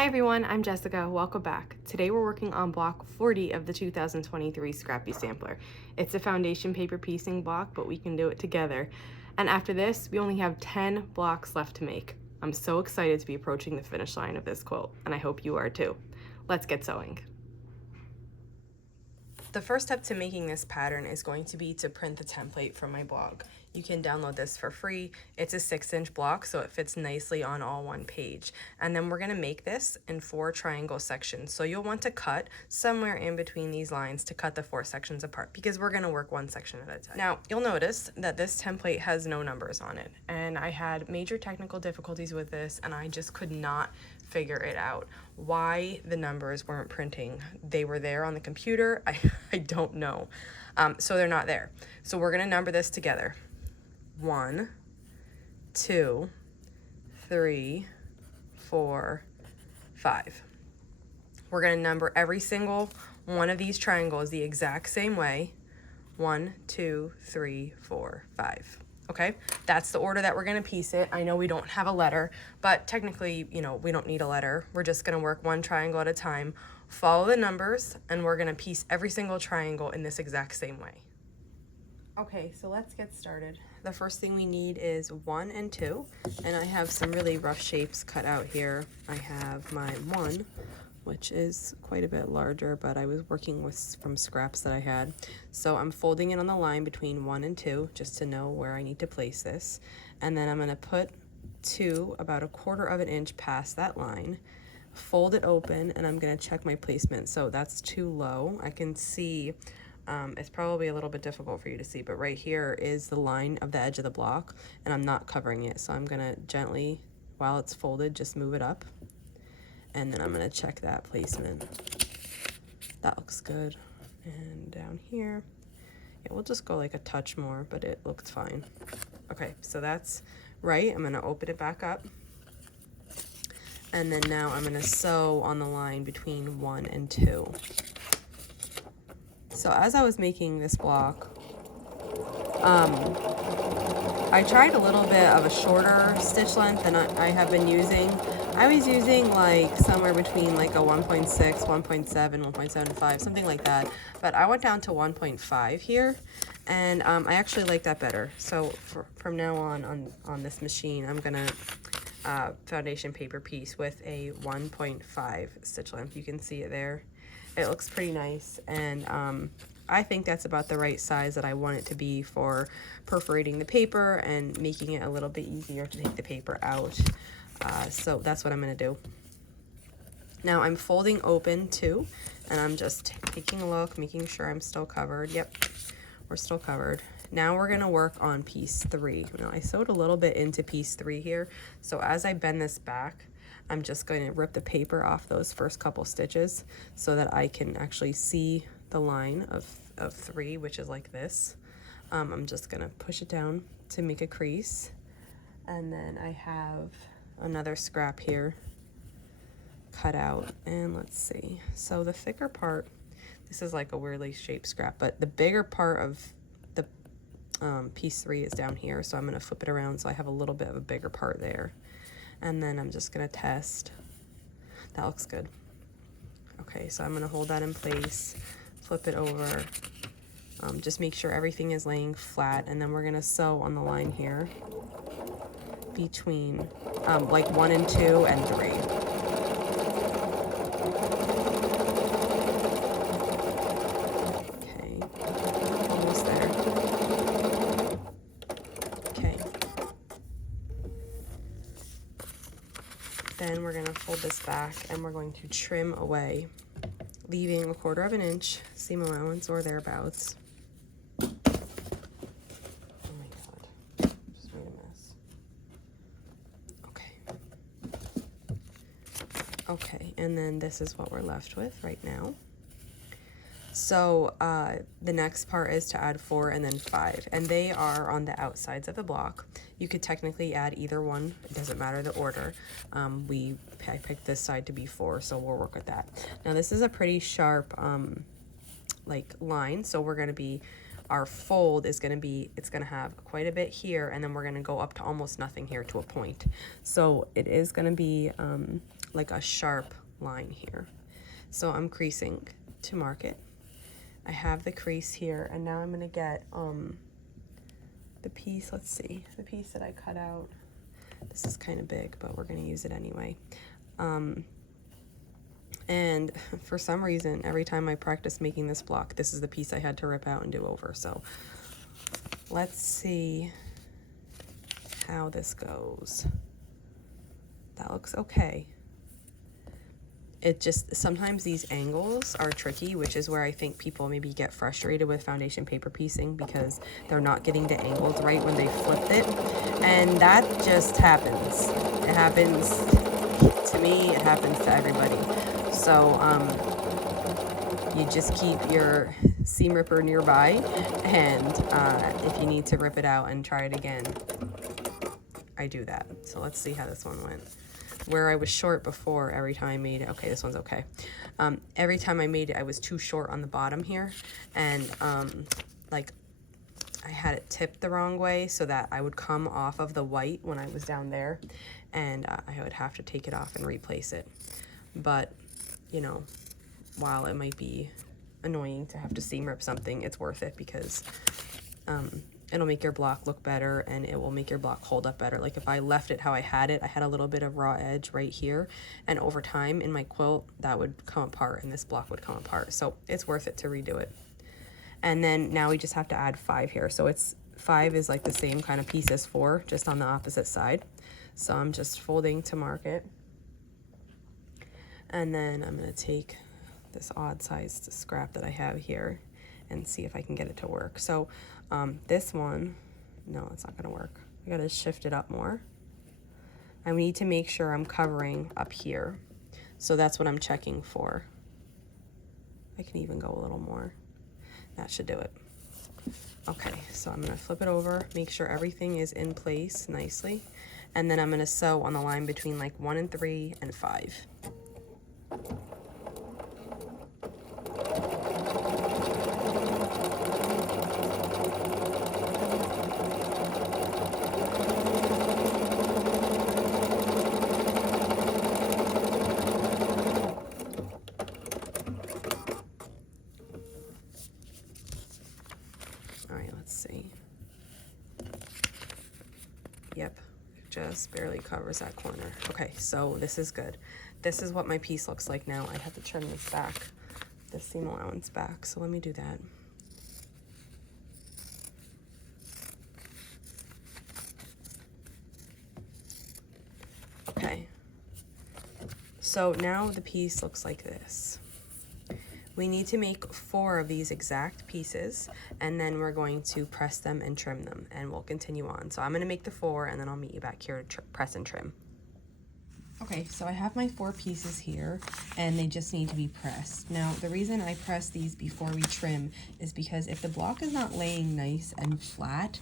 Hi everyone, I'm Jessica. Welcome back. Today we're working on block 40 of the 2023 Scrappy Sampler. It's a foundation paper piecing block, but we can do it together. And after this, we only have 10 blocks left to make. I'm so excited to be approaching the finish line of this quilt, and I hope you are too. Let's get sewing. The first step to making this pattern is going to be to print the template from my blog. You can download this for free. It's a 6-inch block, so it fits nicely on all one page. And then we're gonna make this in 4 triangle sections. So you'll want to cut somewhere in between these lines to cut the 4 sections apart because we're gonna work one section at a time. Now, you'll notice that this template has no numbers on it. And I had major technical difficulties with this and I just could not figure it out. Why the numbers weren't printing. They were there on the computer. I don't know. So they're not there. So we're gonna number this together. 1, 2, 3, 4, 5. We're gonna number every single one of these triangles the exact same way. 1, 2, 3, 4, 5. Okay, that's the order that we're gonna piece it. I know we don't have a letter, but technically, you know, we don't need a letter. We're just gonna work one triangle at a time, follow the numbers, and we're gonna piece every single triangle in this exact same way. Okay, so let's get started. The first thing we need is 1 and 2, and I have some really rough shapes cut out here. I have my 1, which is quite a bit larger, but I was working with from scraps that I had. So I'm folding it on the line between 1 and 2 just to know where I need to place this. And then I'm gonna put 2 about 1/4 of an inch past that line, fold it open, and I'm gonna check my placement. So that's too low. I can see, it's probably a little bit difficult for you to see, but right here is the line of the edge of the block, and I'm not covering it. So I'm gonna gently, while it's folded, just move it up. And then I'm gonna check that placement. That looks good. And down here, yeah, we'll just go like a touch more, but it looks fine. Okay, so that's right. I'm gonna open it back up. And then now I'm gonna sew on the line between 1 and 2. So as I was making this block, I tried a little bit of a shorter stitch length than I have been using. I was using like somewhere between like a 1.6, 1.7, 1.75, something like that. But I went down to 1.5 here, and I actually like that better. So from now on this machine, I'm gonna foundation paper piece with a 1.5 stitch length. You can see it there. It looks pretty nice, and I think that's about the right size that I want it to be for perforating the paper and making it a little bit easier to take the paper out. So that's what I'm gonna do. Now I'm folding open too, and I'm just taking a look, making sure I'm still covered. Yep, we're still covered. Now we're gonna work on piece 3. Now I sewed a little bit into piece 3 here, so as I bend this back, I'm just going to rip the paper off those first couple stitches so that I can actually see the line of 3, which is like this. I'm just gonna push it down to make a crease. And then I have another scrap here cut out, and let's see. So the thicker part, this is like a weirdly shaped scrap, but the bigger part of the piece 3 is down here, so I'm gonna flip it around so I have a little bit of a bigger part there. And then I'm just gonna test. That looks good. Okay, so I'm gonna hold that in place, flip it over, just make sure everything is laying flat, and then we're gonna sew on the line here between like 1 and 2 and 3. Okay, almost there. Okay. Then we're gonna fold this back and we're going to trim away, leaving 1/4 of an inch seam allowance or thereabouts. Oh my God, just made a mess. Okay. Okay, and then this is what we're left with right now. So the next part is to add 4 and then 5, and they are on the outsides of the block. You could technically add either one, it doesn't matter the order. I picked this side to be 4, so we'll work with that. Now this is a pretty sharp like line, so we're gonna be, our fold is gonna be, it's gonna have quite a bit here, and then we're gonna go up to almost nothing here to a point. So it is gonna be like a sharp line here. So I'm creasing to mark it. I have the crease here, and now I'm gonna get the piece, let's see, the piece that I cut out. This is kind of big, but we're gonna use it anyway. And for some reason, every time I practice making this block, this is the piece I had to rip out and do over. So let's see how this goes. That looks okay. It just, sometimes these angles are tricky, which is where I think people maybe get frustrated with foundation paper piecing because they're not getting the angles right when they flipped it. And that just happens. It happens to me, it happens to everybody. So you just keep your seam ripper nearby, and if you need to rip it out and try it again, I do that. So let's see how this one went. Where I was short before, every time I made it, okay, this one's okay. Every time I made it, I was too short on the bottom here, and like I had it tipped the wrong way so that I would come off of the white when I was down there, and I would have to take it off and replace it. But, you know, while it might be annoying to have to seam rip something, it's worth it because it'll make your block look better, and it will make your block hold up better. Like if I left it how I had it, I had a little bit of raw edge right here, and over time in my quilt that would come apart and this block would come apart. So it's worth it to redo it. And then now we just have to add 5 here. So it's 5 is like the same kind of piece as 4, just on the opposite side. So I'm just folding to mark it. And then I'm gonna take this odd sized scrap that I have here and see if I can get it to work. So this one, no, it's not gonna work. I gotta shift it up more. I need to make sure I'm covering up here. So that's what I'm checking for. I can even go a little more. That should do it. Okay, so I'm gonna flip it over, make sure everything is in place nicely, and then I'm gonna sew on the line between like 1 and 3 and 5. All right, let's see. Yep, just barely covers that corner. Okay, so this is good. This is what my piece looks like now. I have to trim this back, the seam allowance back, so let me do that. Okay, so now the piece looks like this. We need to make 4 of these exact pieces, and then we're going to press them and trim them, and we'll continue on. So I'm gonna make the 4, and then I'll meet you back here to press and trim. Okay, so I have my 4 pieces here, and they just need to be pressed. Now, the reason I press these before we trim is because if the block is not laying nice and flat,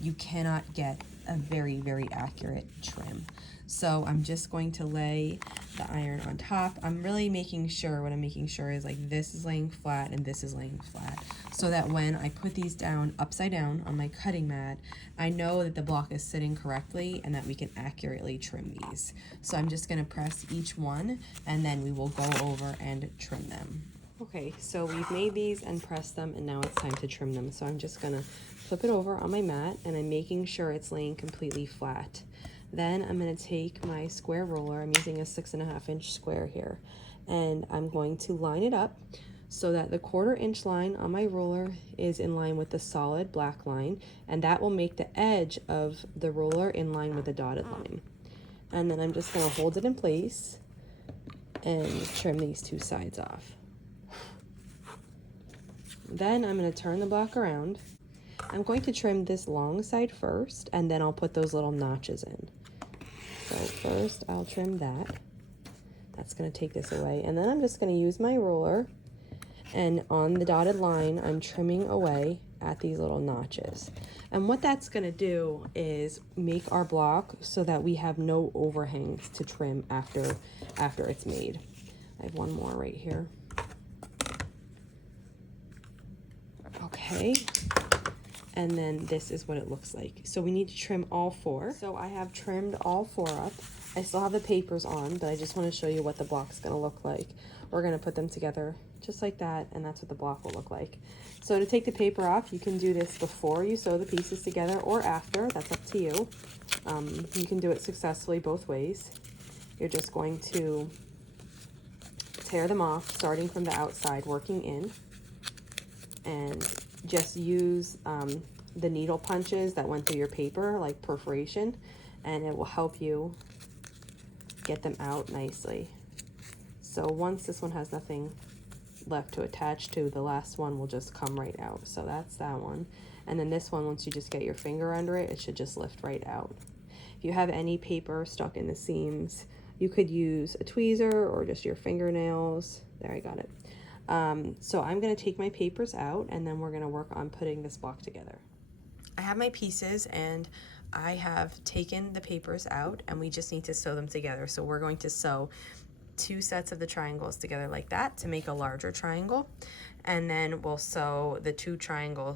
you cannot get a very, very accurate trim. So I'm just going to lay the iron on top. I'm really making sure, what I'm making sure is like this is laying flat and this is laying flat, so that when I put these down upside down on my cutting mat, I know that the block is sitting correctly and that we can accurately trim these. So I'm just gonna press each one, and then we will go over and trim them. Okay, so we've made these and pressed them, and now it's time to trim them. So I'm just gonna flip it over on my mat, and I'm making sure it's laying completely flat. Then I'm going to take my square roller, I'm using a 6.5 inch square here, and I'm going to line it up so that the 1/4 inch line on my roller is in line with the solid black line, and that will make the edge of the roller in line with the dotted line. And then I'm just going to hold it in place and trim these 2 sides off. Then I'm going to turn the block around. I'm going to trim this long side first, and then I'll put those little notches in. So first I'll trim that. That's going to take this away. And then I'm just going to use my roller, and on the dotted line, I'm trimming away at these little notches. And what that's going to do is make our block so that we have no overhangs to trim after it's made. I have one more right here. Okay. And then this is what it looks like. So we need to trim all 4. So I have trimmed all 4 up, I still have the papers on, but I just want to show you what the block's going to look like. We're going to put them together just like that, and that's what the block will look like. So to take the paper off, you can do this before you sew the pieces together or after. That's up to you. You can do it successfully both ways. You're just going to tear them off, starting from the outside, working in, and just use the needle punches that went through your paper, like perforation, and it will help you get them out nicely. So once this one has nothing left to attach to, the last one will just come right out. So that's that one. And then this one, once you just get your finger under it, it should just lift right out. If you have any paper stuck in the seams, you could use a tweezer or just your fingernails. There, I got it. So I'm going to take my papers out, and then we're going to work on putting this block together. I have my pieces, and I have taken the papers out, and we just need to sew them together. So we're going to sew 2 sets of the triangles together like that to make a larger triangle, and then we'll sew the 2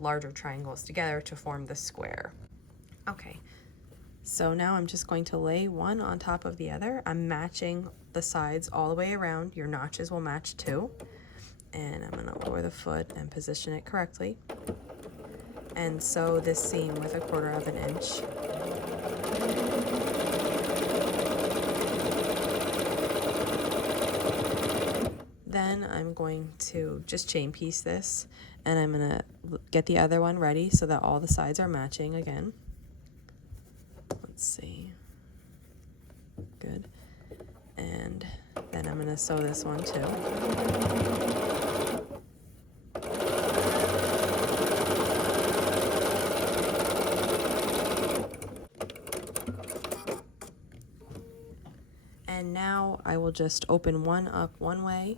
larger triangles together to form the square. Okay, so now I'm just going to lay one on top of the other. I'm matching the sides all the way around. Your notches will match too. And I'm going to lower the foot and position it correctly and sew this seam with 1/4 inch. Then I'm going to just chain piece this, and I'm going to get the other one ready so that all the sides are matching again. Let's see. Good. And then I'm going to sew this one too. And now I will just open one up one way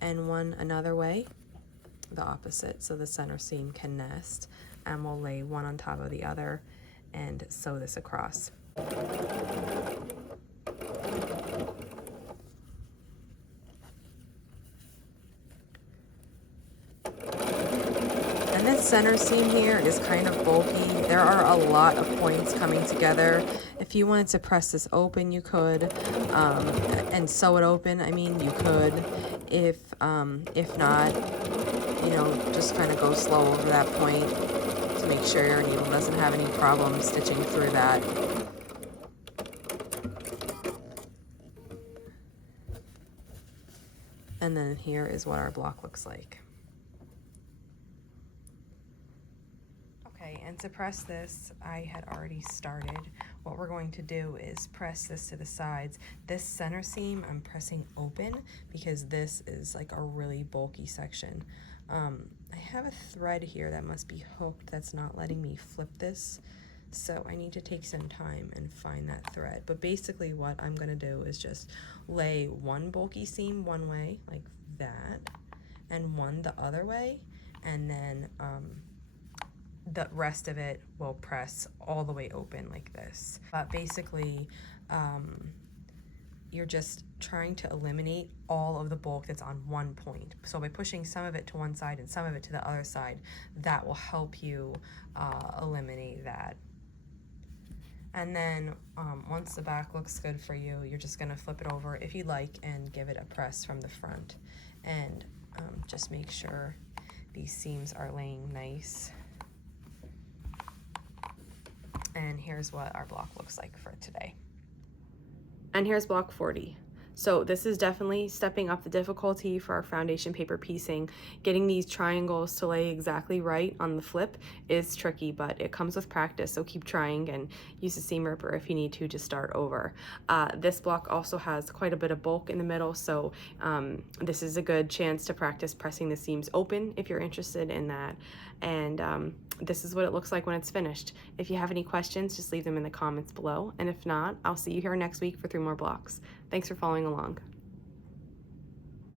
and one another way, the opposite, so the center seam can nest, and we'll lay one on top of the other and sew this across. And this center seam here is kind of bulky. There are a lot of points coming together. If you wanted to press this open, you could, and sew it open. I mean, you could. If not, you know, just kind of go slow over that point to make sure your needle doesn't have any problem stitching through that. And then here is what our block looks like. Okay, and to press this, I had already started. What we're going to do is press this to the sides. This center seam I'm pressing open because this is like a really bulky section. I have a thread here that must be hooked that's not letting me flip this, so I need to take some time and find that thread. But basically what I'm gonna do is just lay one bulky seam one way like that, and one the other way, and then the rest of it will press all the way open like this. But basically, you're just trying to eliminate all of the bulk that's on one point. So by pushing some of it to one side and some of it to the other side, that will help you eliminate that. And then once the back looks good for you, you're just gonna flip it over if you like and give it a press from the front. And just make sure these seams are laying nice. And here's what our block looks like for today. And here's block 40. So this is definitely stepping up the difficulty for our foundation paper piecing. Getting these triangles to lay exactly right on the flip is tricky, but it comes with practice, so keep trying and use a seam ripper if you need to start over. This block also has quite a bit of bulk in the middle, so this is a good chance to practice pressing the seams open if you're interested in that. And this is what it looks like when it's finished. If you have any questions, just leave them in the comments below. And if not, I'll see you here next week for 3 more blocks. Thanks for following along.